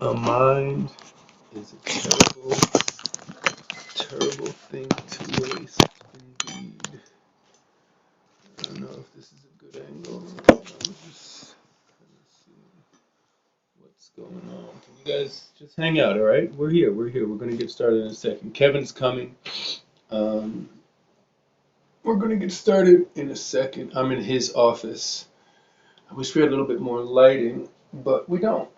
A mind is a terrible, terrible thing to waste indeed. I don't know if this is a good angle. I'm just trying to see what's going on. Can you guys just hang out, all right? We're here. We're here. We're going to get started in a second. Kevin's coming. Um, we're going to get started in a second. I'm in his office. I wish we had a little bit more lighting, but we don't.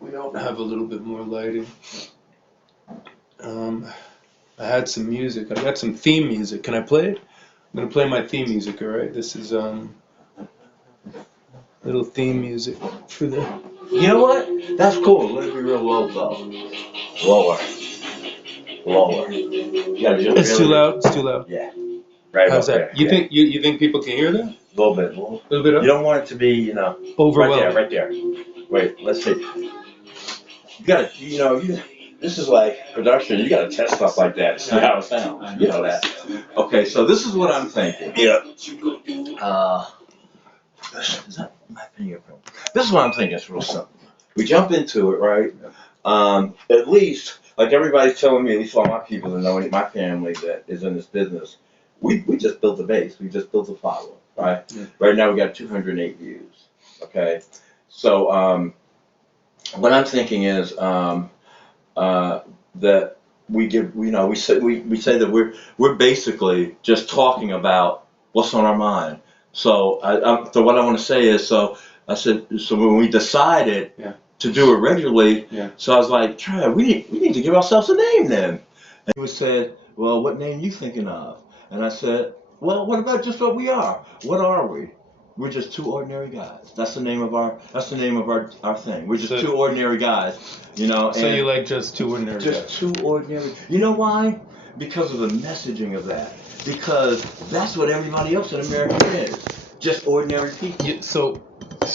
We don't have a little bit more lighting. I had some music. I got some theme music. Can I play it? I'm gonna play my theme music. All right. This is little theme music for the. You know what? That's cool. Let it be real low though. Lower. Lower. You gotta just It's too loud. It's too loud. Yeah. Right How's up that? there. You think you think people can hear that? A little bit. A little bit up. You don't want it to be, Overwhelming. Right there. Wait, let's see. You gotta, this is like production. You gotta test stuff like that. See how it sounds. You know that. Okay, so this is what I'm thinking. Yeah. Is that my fingerprint? This is what I'm thinking. It's real simple. We jump into it, right? At least, like everybody's telling me, at least all my people that know my family that is in this business, we just built a base. We just built a following, right? Yeah. Right now we got 208 views. Okay, so what I'm thinking is that we give, we say that we're basically just talking about what's on our mind. So so what I want to say is, so I said, so when we decided to do it regularly, so I was like, Trev, we need to give ourselves a name then. And he said, well, what name you thinking of? And I said, well, what about just what we are? What are we? We're just two ordinary guys. That's the name of our thing. We're just two ordinary guys, So you like just two ordinary guys? Just two ordinary. You know why? Because of the messaging of that. Because that's what everybody else in America is. Just ordinary people. So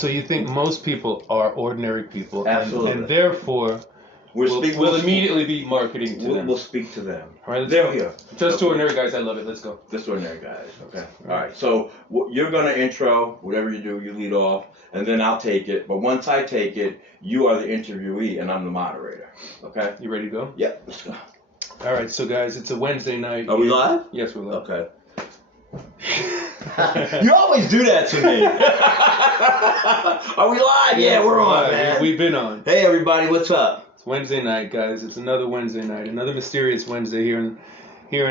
you think most people are ordinary people, Absolutely. and therefore we'll immediately be marketing to them. We'll speak to them. All right, there we go. Just two ordinary guys. I love it. Let's go. Just ordinary guys. Okay. All right. So you're gonna intro. Whatever you do, you lead off, and then I'll take it. But once I take it, you are the interviewee, and I'm the moderator. Okay. You ready to go? Yeah. Let's go. All right. So guys, it's a Wednesday night. Are we live? Yes, we're live. Okay. You always do that to me. Are we live? Yeah, we're on, man. We've been on. Hey, everybody, what's up? It's Wednesday night, guys. It's another Wednesday night, another mysterious Wednesday here in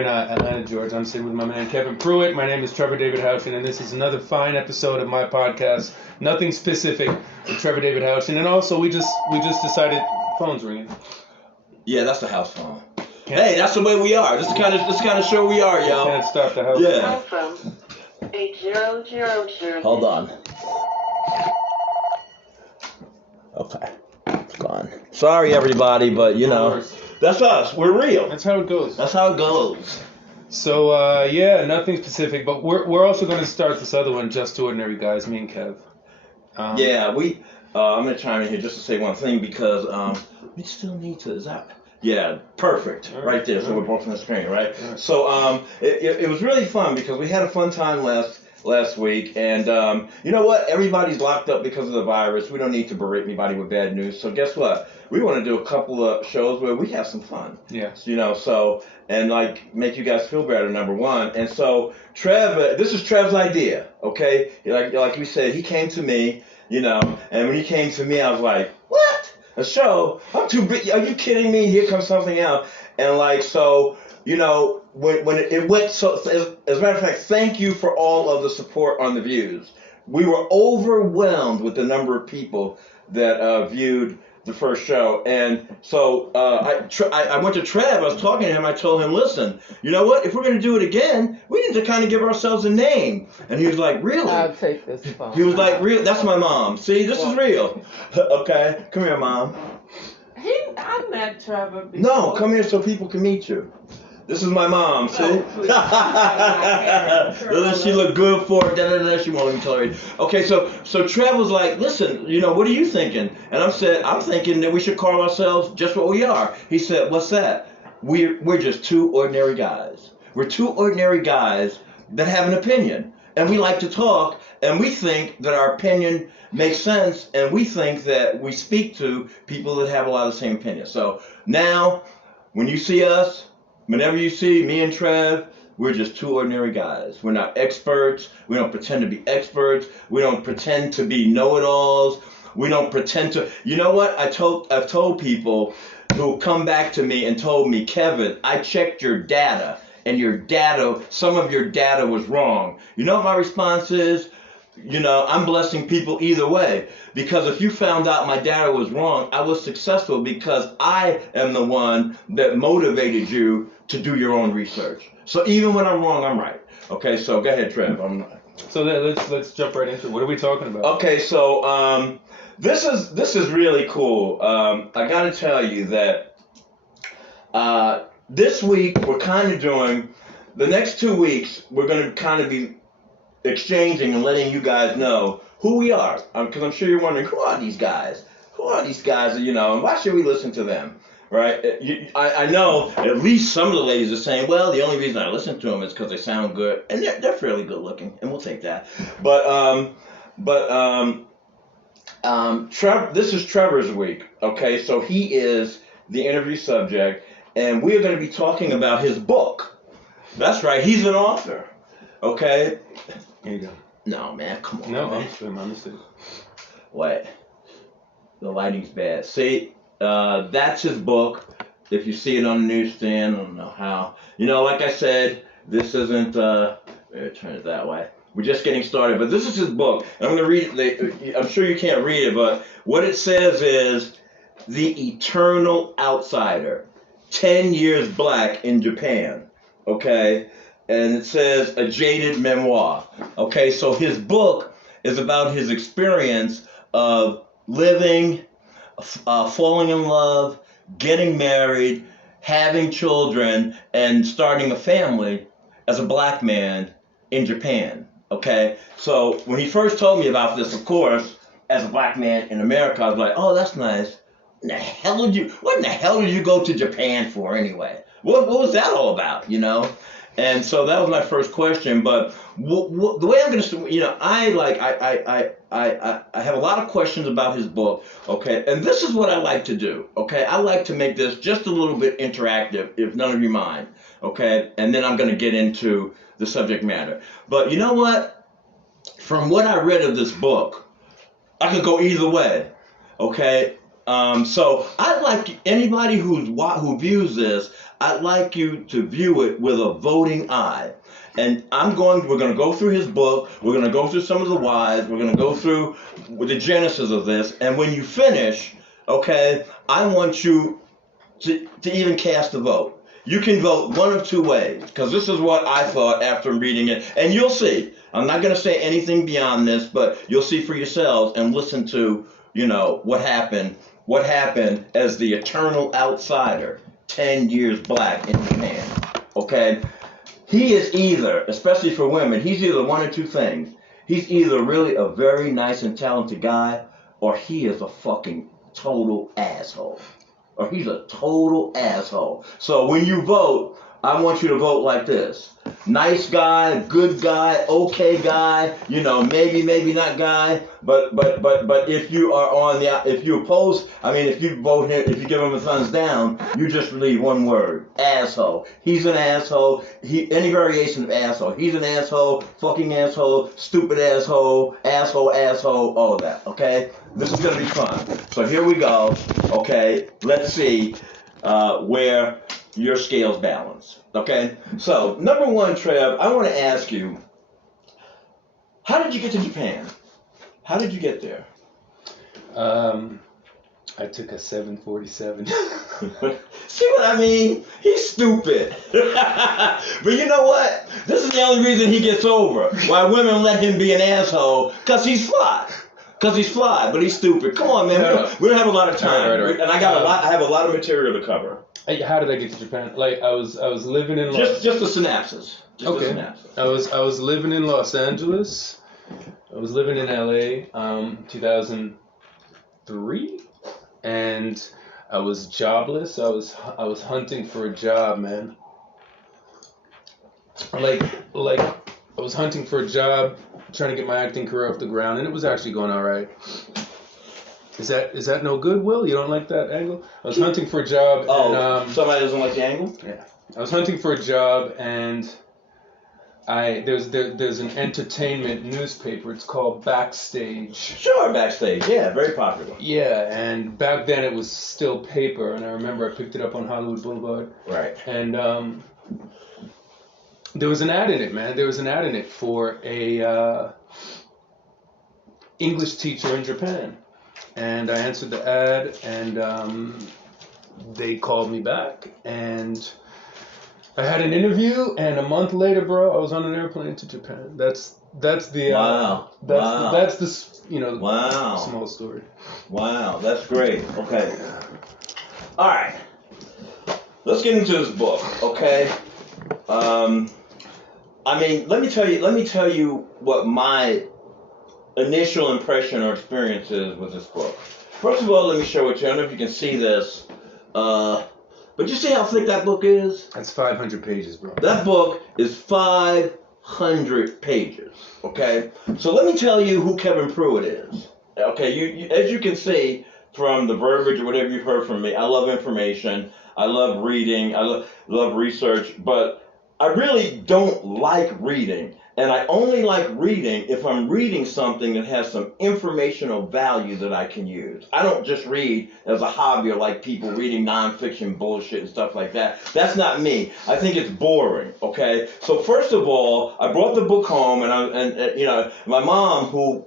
Atlanta, Georgia. I'm sitting with my man Kevin Pruitt. My name is Trevor David Houchin, and this is another fine episode of my podcast. Nothing specific with Trevor David Houchin, and also we just decided phone's ringing. Yeah, that's the house phone. Hey, that's the way we are. This kind of show we are, y'all. Can't stop the house. Yeah. From 8000. Hold on. Okay. It's gone. Sorry, everybody, but that's us. We're real. That's how it goes. That's how it goes. So nothing specific, but we're also going to start this other one, Just Two Ordinary Guys, me and Kev. I'm going to chime in here just to say one thing because we still need to. Is that? Yeah, perfect. Right there. So we're both on the screen, right? So it was really fun because we had a fun time last week, and you know what? Everybody's locked up because of the virus. We don't need to berate anybody with bad news. So guess what? We want to do a couple of shows where we have some fun. Yeah. And like make you guys feel better, number one. And so Trev, this is Trev's idea, okay? Like we said, he came to me, and when he came to me, I was like, what? A show? I'm too big. Are you kidding me? Here comes something else. And when it went, so as a matter of fact, thank you for all of the support on the views. We were overwhelmed with the number of people that viewed the first show. And so I went to Trev. I was talking to him. I told him, listen, you know what? If we're going to do it again, we need to kind of give ourselves a name. And he was like, really? I'll take this phone. He was like, real? That's my mom. See, this is real. Okay, come here, Mom. I met Trevor before. No, come here so people can meet you. This is my mom, see? Doesn't she look good for it? She won't even tell her. Okay, so Trev was like, listen, what are you thinking? And I'm thinking that we should call ourselves just what we are. He said, what's that? We're just two ordinary guys. We're two ordinary guys that have an opinion. and we like to talk, and we think that our opinion makes sense, and we think that we speak to people that have a lot of the same opinion. So now, when you see us, whenever you see me and Trev, we're just two ordinary guys. We're not experts. We don't pretend to be experts. We don't pretend to be know-it-alls. We don't pretend to. You know what? I've told people who come back to me and told me, Kevin, I checked your data, and some of your data was wrong. You know what my response is? I'm blessing people either way. Because if you found out my data was wrong, I was successful because I am the one that motivated you to do your own research. So even when I'm wrong, I'm right. Okay, so go ahead, Trev. So let's jump right into it. What are we talking about? Okay, so this is really cool. I got to tell you that this week we're kind of doing the next 2 weeks. We're going to kind of be exchanging and letting you guys know who we are. Because I'm sure you're wondering, who are these guys? Who are these guys? And why should we listen to them? Right? I know at least some of the ladies are saying, well, the only reason I listen to them is because they sound good, and they're fairly good looking, and we'll take that. But this is Trevor's week. Okay, so he is the interview subject, and we are going to be talking about his book. That's right, he's an author. Okay. Here you go. No, man, come on. No, man. I'm honestly. What? The lighting's bad. See, that's his book. If you see it on the newsstand, I don't know how. Like I said, this isn't. Turn it that way. We're just getting started, but this is his book. And I'm going to read it. I'm sure you can't read it, but what it says is The Eternal Outsider, 10 Years Black in Japan. Okay? And it says a jaded memoir. Okay, so his book is about his experience of living, falling in love, getting married, having children, and starting a family as a black man in Japan. Okay, so when he first told me about this, of course, as a black man in America, I was like, oh, that's nice. What in the hell did you go to Japan for anyway? What was that all about, And so that was my first question. But the way I'm going to, I have a lot of questions about his book. Okay, and this is what I like to do. Okay, I like to make this just a little bit interactive, if none of you mind. Okay, and then I'm going to get into the subject matter. But you know what? From what I read of this book, I could go either way. Okay, so I'd like anybody who views this. I'd like you to view it with a voting eye. And we're going to go through his book. We're going to go through some of the whys. We're going to go through the genesis of this. And when you finish, okay, I want you to even cast a vote. You can vote one of two ways, because this is what I thought after reading it. And you'll see. I'm not going to say anything beyond this, but you'll see for yourselves and listen to, what happened as the eternal outsider. 10 years black in Japan. Okay? He is either, especially for women, he's either one or two things. He's either really a very nice and talented guy, or he is a fucking total asshole. Or he's a total asshole. So when you vote, I want you to vote like this. Nice guy, good guy, okay guy, maybe not guy, but if you are if you oppose, if you vote him, if you give him a thumbs down, you just leave one word, asshole. He's an asshole. Any variation of asshole. He's an asshole, fucking asshole, stupid asshole, all of that, okay? This is gonna be fun. So here we go, okay? Let's see where your scales balance. Okay? So, number one, Trev, I want to ask you, how did you get to Japan? How did you get there? I took a 747. See what I mean? He's stupid. But you know what? This is the only reason he gets over why women let him be an asshole, because he's fly. But he's stupid. Come on, man. We don't have a lot of time. Right. And I have a lot of material to cover. How did I get to Japan? Like I was living in just the synapses. Okay. I was living in Los Angeles. I was living in LA, 2003, and I was jobless. I was hunting for a job, man. Like I was hunting for a job, trying to get my acting career off the ground, and it was actually going all right. Is that no good, Will? You don't like that angle? I was hunting for a job, and somebody doesn't like the angle? yeah, I was hunting for a job, and there's an entertainment newspaper. It's called Backstage. Sure, Backstage. Yeah, very popular. Yeah, and back then it was still paper, and I remember I picked it up on Hollywood Boulevard. Right. And there was an ad in it, man. There was an ad in it for a English teacher in Japan. And I answered the ad, and they called me back, and I had an interview, and a month later, bro, I was on an airplane to Japan. That's the Wow. that's the Wow. small story. Wow, that's great. Okay. All right. Let's get into this book, okay? I mean, let me tell you what my initial impression or experience is with this book. First of all, let me show it to you. I don't know if you can see this. But you see how thick that book is? That's 500 pages, bro. That book is 500 pages, okay? So let me tell you who Kevin Pruitt is. Okay, you as you can see from the verbiage or whatever you've heard from me, I love information, I love reading, I love research, but I really don't like reading. And I only like reading if I'm reading something that has some informational value that I can use. I don't just read as a hobby or like people reading nonfiction bullshit and stuff like that. That's not me. I think it's boring, okay? So first of all, I brought the book home, and you know, my mom, who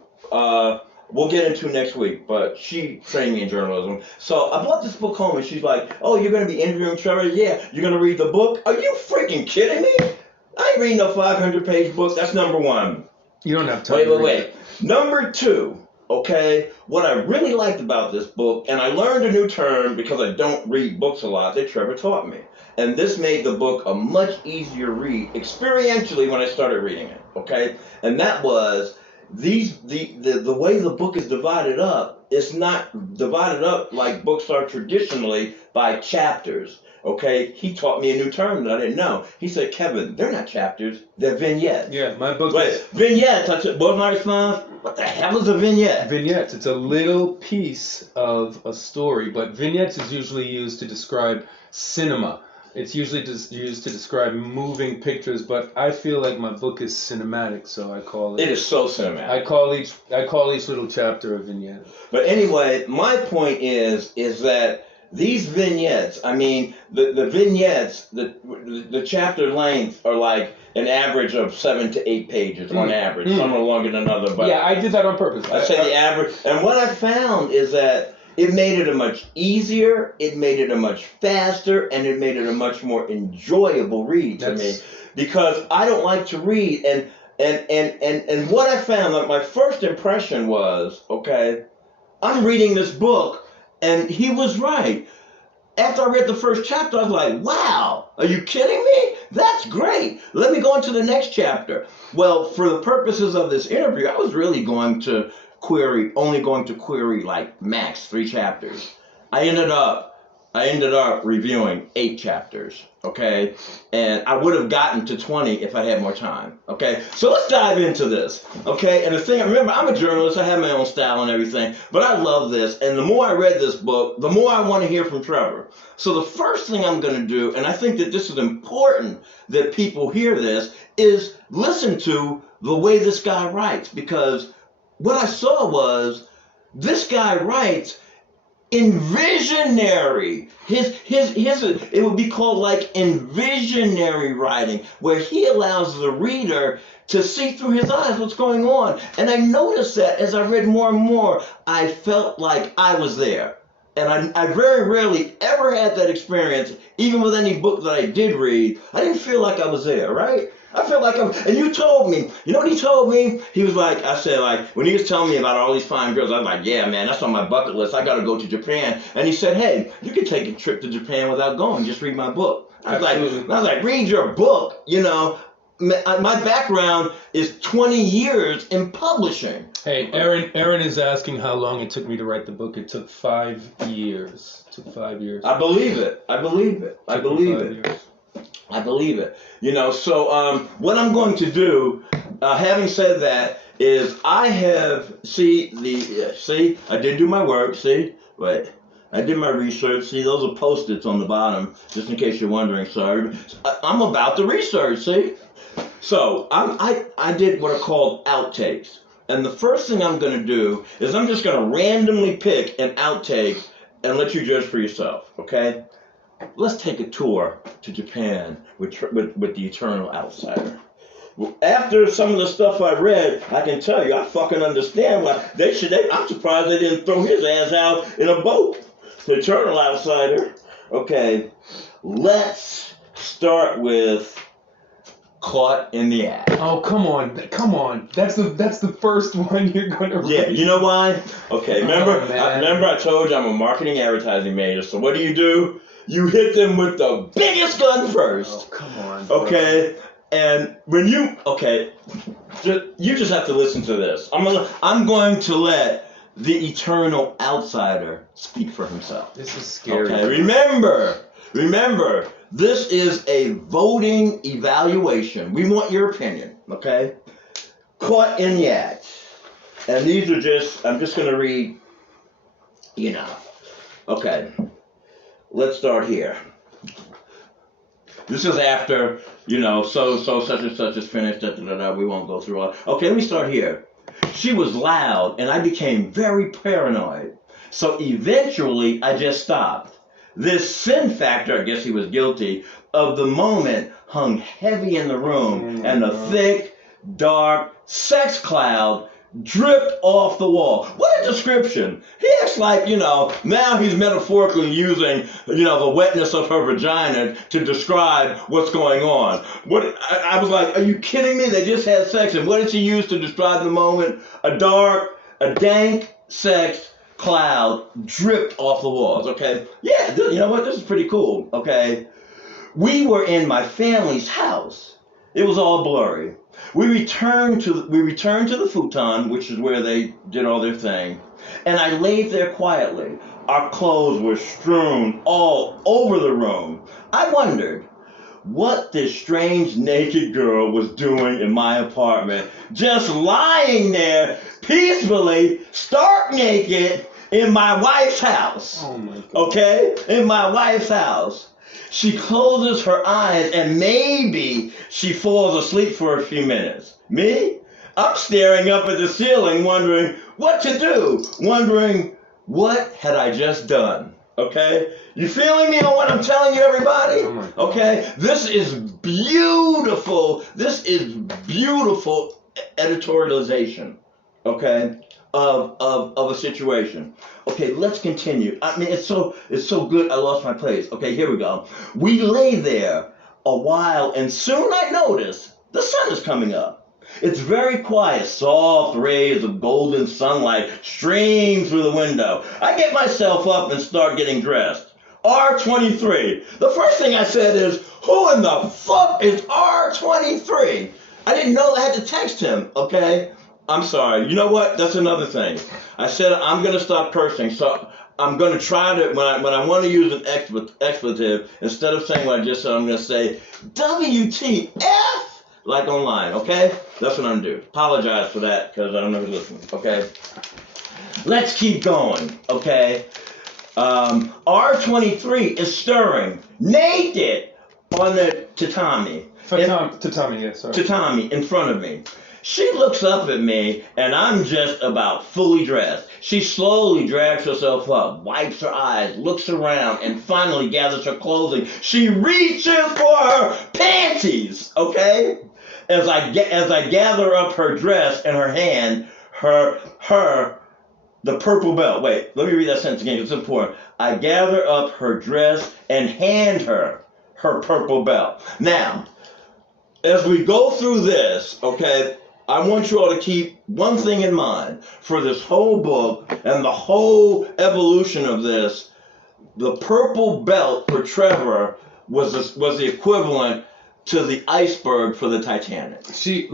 we'll get into next week, but she trained me in journalism. So I brought this book home, and she's like, "Oh, you're going to be interviewing Trevor? Yeah. You're going to read the book? Are you freaking kidding me? I ain't reading no 500-page book." That's number one. You don't have time. Wait. Number two, okay, what I really liked about this book, and I learned a new term because I don't read books a lot that Trevor taught me. And this made the book a much easier read experientially when I started reading it, okay? And that was the way the book is divided up. It's not divided up like books are traditionally by chapters. Okay, he taught me a new term that I didn't know. He said, "Kevin, they're not chapters, they're vignettes." Yeah, my book Wait, is vignettes. I said, what was my response? What the hell is a vignette? vignettes. It's a little piece of a story, but vignettes is usually used to describe cinema. It's usually just used to describe moving pictures, but I feel like my book is cinematic, so I call it. It is so cinematic. I call each little chapter a vignette. But anyway, my point is that these vignettes, I mean, the vignettes, the chapter length are like an average of 7 to 8 pages on average. Some are longer than others, but Yeah, I did that on purpose. I say the average. And what I found is that it made it a much easier, it made it a much faster, and it made it a much more enjoyable read to me. Because I don't like to read, and what I found, like my first impression was, okay, I'm reading this book, and he was right. After I read the first chapter, I was like, wow, are you kidding me? That's great. Let me go into the next chapter. Well, for the purposes of this interview, I was really only going to query like max 3 chapters. I ended up reviewing 8 chapters, okay? And I would have gotten to 20 if I had more time, okay? So let's dive into this, okay? And the thing, remember, I'm a journalist. I have my own style and everything, but I love this. And the more I read this book, the more I want to hear from Trevor. So the first thing I'm going to do, and I think that this is important that people hear this, is listen to the way this guy writes. Because what I saw was this guy writes envisionary. It would be called like envisionary writing, where he allows the reader to see through his eyes what's going on. And I noticed that as I read more and more, I felt like I was there. And I very rarely ever had that experience, even with any book that I did read. I didn't feel like I was there, right? I felt like and you told me, you know what he told me? He was like, I said, like, when he was telling me about all these fine girls, I was like, yeah, man, that's on my bucket list. I got to go to Japan. And he said, hey, you can take a trip to Japan without going. Just read my book. I was like, read your book, you know. My background is 20 years in publishing. Hey, Aaron is asking how long it took me to write the book. It took 5 years. It took 5 years. I believe it. I believe it. I believe it. Years. I believe it. You know, so what I'm going to do Having said that, is I have see I did do my work. See, wait, I did my research. See, those are post-its on the bottom, just in case you're wondering. Sorry, I'm about the research. See, so I did what are called outtakes, and the first thing I'm going to do is I'm just going to randomly pick an outtake and let you judge for yourself. Okay, let's take a tour to Japan with the Eternal Outsider. After some of the stuff I read, I can tell you, I fucking understand why I'm surprised they didn't throw his ass out in a boat. The Eternal Outsider. Okay, let's start with Caught in the Act. Oh, come on. That's the first one you're gonna read. Yeah, you know why? Okay, remember man. I told you I'm a marketing advertising major. So what do? You hit them with the biggest gun first. Oh, come on. Bro. Okay. And when you just have to listen to this. I'm going to let the Eternal Outsider speak for himself. This is scary. Okay, remember, this is a voting evaluation. We want your opinion, okay? Caught in the Act. And these are I'm just going to read, Okay, let's start here. This is after, such and such is finished, we won't go through all. Okay, let me start here. She was loud, and I became very paranoid. So eventually, I just stopped. This sin factor, I guess he was guilty, of the moment hung heavy in the room, and a thick, dark sex cloud dripped off the wall. What a description. He acts like, now he's metaphorically using, the wetness of her vagina to describe what's going on. I was like, are you kidding me? They just had sex, and what did she use to describe the moment? A dank sex cloud dripped off the walls, okay? Yeah, you know what? This is pretty cool, okay? We were in my family's house. It was all blurry. We returned to the futon, which is where they did all their thing, and I laid there quietly. Our clothes were strewn all over the room. I wondered what this strange naked girl was doing in my apartment, just lying there peacefully, stark naked, in my wife's house. Oh my God. Okay? In my wife's house. She closes her eyes and maybe she falls asleep for a few minutes. Me? I'm staring up at the ceiling wondering what to do. Wondering what had I just done. Okay? You feeling me on what I'm telling you, everybody? Oh my God. Okay? This is beautiful. This is beautiful editorialization. Okay? Of a situation. Okay, let's continue. I mean, it's so good. I lost my place. Okay, here we go. We lay there a while, and soon I notice the sun is coming up. It's very quiet. Soft rays of golden sunlight stream through the window. I get myself up and start getting dressed. R23. The first thing I said is, who in the fuck is R23? I didn't know I had to text him. Okay. I'm sorry. You know what? That's another thing. I said I'm going to stop cursing, so I'm going to try to, when I want to use an expletive, instead of saying what I just said, I'm going to say WTF, like online, okay? That's what I'm going to do. Apologize for that, because I don't know who's listening, okay? Let's keep going, okay? R23 is stirring, naked, on the tatami. Tatami in front of me. She looks up at me, and I'm just about fully dressed. She slowly drags herself up, wipes her eyes, looks around, and finally gathers her clothing. She reaches for her panties, okay? As I gather up her dress in her hand, the purple belt. Wait, let me read that sentence again. It's important. I gather up her dress and hand her purple belt. Now, as we go through this, okay, I want you all to keep one thing in mind. For this whole book and the whole evolution of this, the purple belt for Trevor was the equivalent to the iceberg for the Titanic. She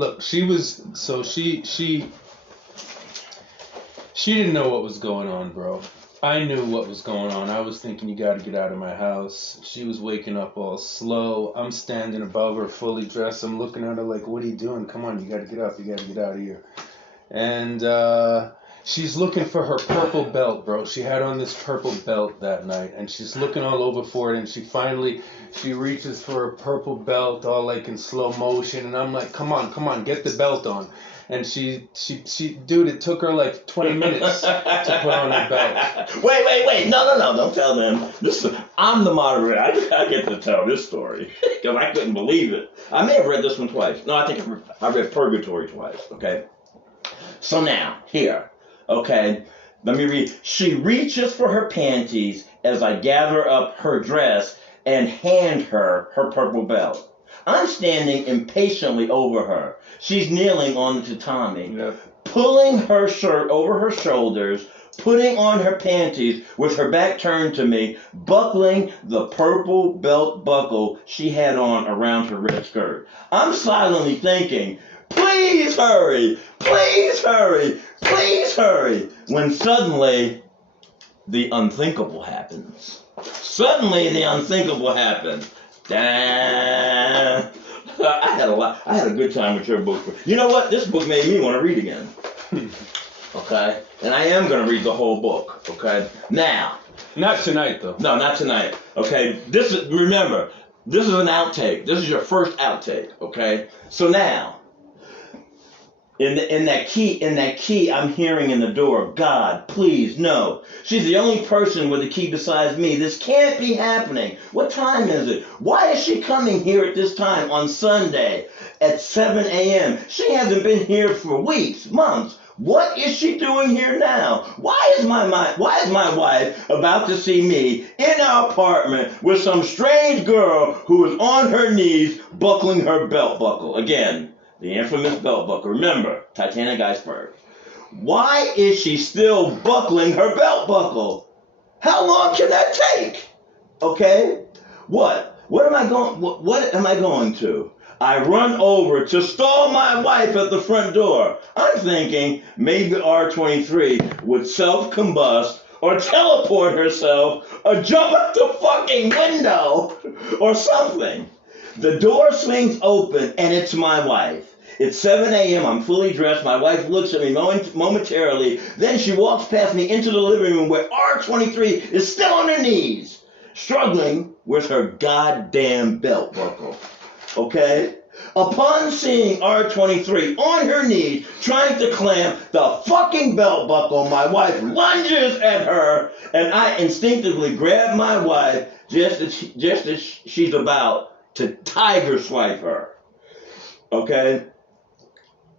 didn't know what was going on, bro. I knew what was going on. I was thinking, you got to get out of my house. She was waking up all slow. I'm standing above her, fully dressed. I'm looking at her like, what are you doing? Come on, you got to get up. You got to get out of here. And she's looking for her purple belt, bro. She had on this purple belt that night, and she's looking all over for it. And she reaches for her purple belt, all like in slow motion. And I'm like, come on, get the belt on. And she, dude, it took her like 20 minutes to put on her belt. Wait. No. Don't tell them. I'm the moderator. I get to tell this story because I couldn't believe it. I may have read this one twice. No, I think I read Purgatory twice. Okay. So now, here. Okay. Let me read. She reaches for her panties as I gather up her dress and hand her her purple belt. I'm standing impatiently over her. She's kneeling on the tatami, pulling her shirt over her shoulders, putting on her panties with her back turned to me, buckling the purple belt buckle she had on around her red skirt. I'm silently thinking, please hurry, please hurry, please hurry, when suddenly the unthinkable happens. Suddenly the unthinkable happens. I had a good time with your book. You know what? This book made me want to read again. Okay? And I am going to read the whole book. Okay? Now. Not tonight, though. No, not tonight. Okay? Remember, this is an outtake. This is your first outtake. Okay? So now, in that key, I'm hearing in the door, God, please, no. She's the only person with a key besides me. This can't be happening. What time is it? Why is she coming here at this time on Sunday at 7 a.m.? She hasn't been here for weeks, months. What is she doing here now? Why is my wife about to see me in our apartment with some strange girl who is on her knees buckling her belt buckle? Again, the infamous belt buckle. Remember, Titanic iceberg. Why is she still buckling her belt buckle? How long can that take? Okay? What am I going to? I run over to stall my wife at the front door. I'm thinking maybe R23 would self-combust or teleport herself or jump out the fucking window or something. The door swings open and it's my wife. It's 7 a.m. I'm fully dressed. My wife looks at me momentarily. Then she walks past me into the living room where R23 is still on her knees, struggling with her goddamn belt buckle. Okay? Upon seeing R23 on her knees trying to clamp the fucking belt buckle, my wife lunges at her, and I instinctively grab my wife just as she's about to tiger swipe her. Okay?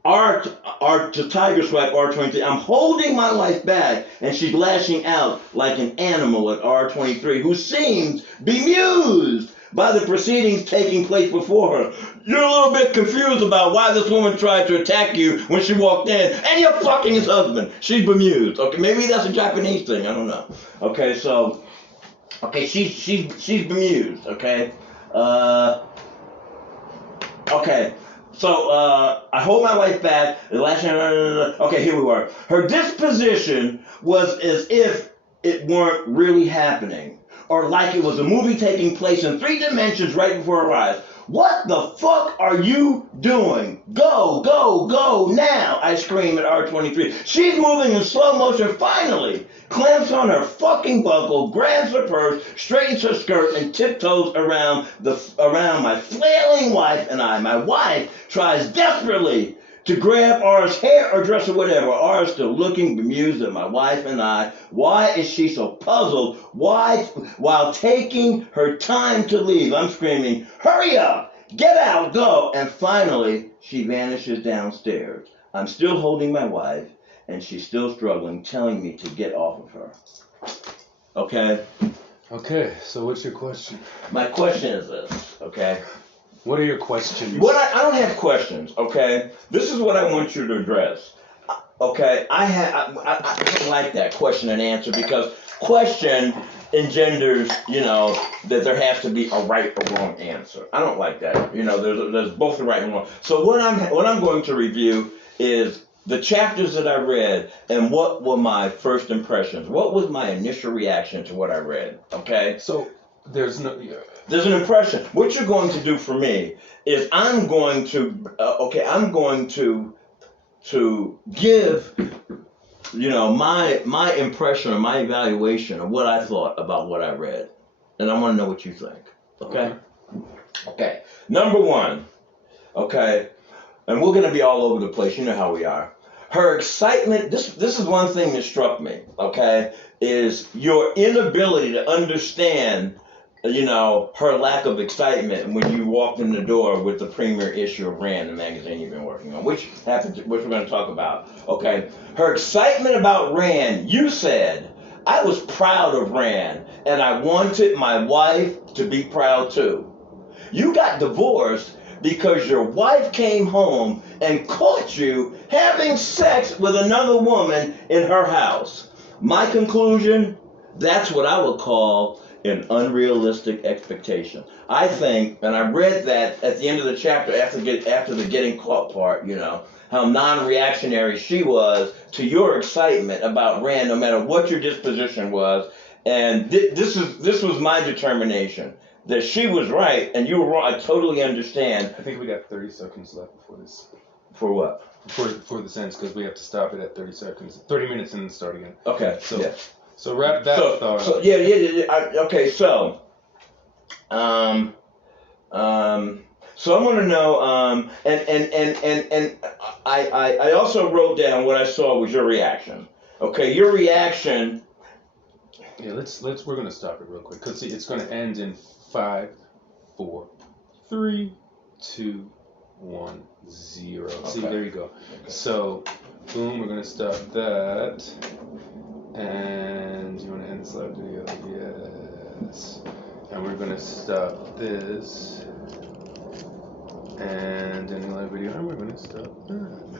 To tiger swipe R23. I'm holding my wife back, and she's lashing out like an animal at R23, who seems bemused by the proceedings taking place before her. You're a little bit confused about why this woman tried to attack you when she walked in, and you're fucking his husband. She's bemused. Okay, maybe that's a Japanese thing. I don't know. Okay, so, she's bemused. Okay, okay. So, I hold my wife back. Okay, here we were. Her disposition was as if it weren't really happening, or like it was a movie taking place in 3 dimensions right before her eyes. What the fuck are you doing? Go, go, go now, I scream at R23. She's moving in slow motion finally, clamps on her fucking buckle, grabs her purse, straightens her skirt, and tiptoes around my flailing wife and I. My wife tries desperately to grab R's hair or dress or whatever. R is still looking bemused at my wife and I. Why is she so puzzled? Why, while taking her time to leave, I'm screaming, hurry up, get out, go. And finally, she vanishes downstairs. I'm still holding my wife, and she's still struggling, telling me to get off of her. Okay? Okay, so what's your question? My question is this, okay? What are your questions? I don't have questions, okay? This is what I want you to address. Okay, I don't like that question and answer, because question engenders, that there has to be a right or wrong answer. I don't like that. There's both the right and wrong. So what I'm going to review is the chapters that I read and what were my first impressions. What was my initial reaction to what I read? Okay? So there's no. There's an impression. What you're going to do for me is I'm going to give, my impression or my evaluation of what I thought about what I read. And I want to know what you think. Okay? Okay. Number one, okay, and we're going to be all over the place. You know how we are. Her excitement, this is one thing that struck me, okay, is your inability to understand, her lack of excitement when you walked in the door with the premier issue of Rand, the magazine you've been working on, which we're going to talk about, okay. Her excitement about Rand, you said, I was proud of Rand, and I wanted my wife to be proud too. You got divorced because your wife came home and caught you having sex with another woman in her house. My conclusion, that's what I would call an unrealistic expectation. I think, and I read that at the end of the chapter after the getting caught part, how non-reactionary she was to your excitement about Rand, no matter what your disposition was. And this was my determination. That she was right and you were wrong. I totally understand. I think we got 30 seconds left before this. For what? For this ends, because we have to stop it at 30 seconds. 30 minutes and then start again. Okay. So, yeah. So wrap that thought up. Okay. So, so I want to know. And I also wrote down what I saw was your reaction. Okay, your reaction. Yeah, we're gonna stop it real quick because it's gonna end in 5, 4, 3, 2, 1, 0. Okay. See, there you go. Okay. So, boom, we're gonna stop that. And you wanna end this live video? Yes. And we're gonna stop this. And end the live video, and we're gonna stop that.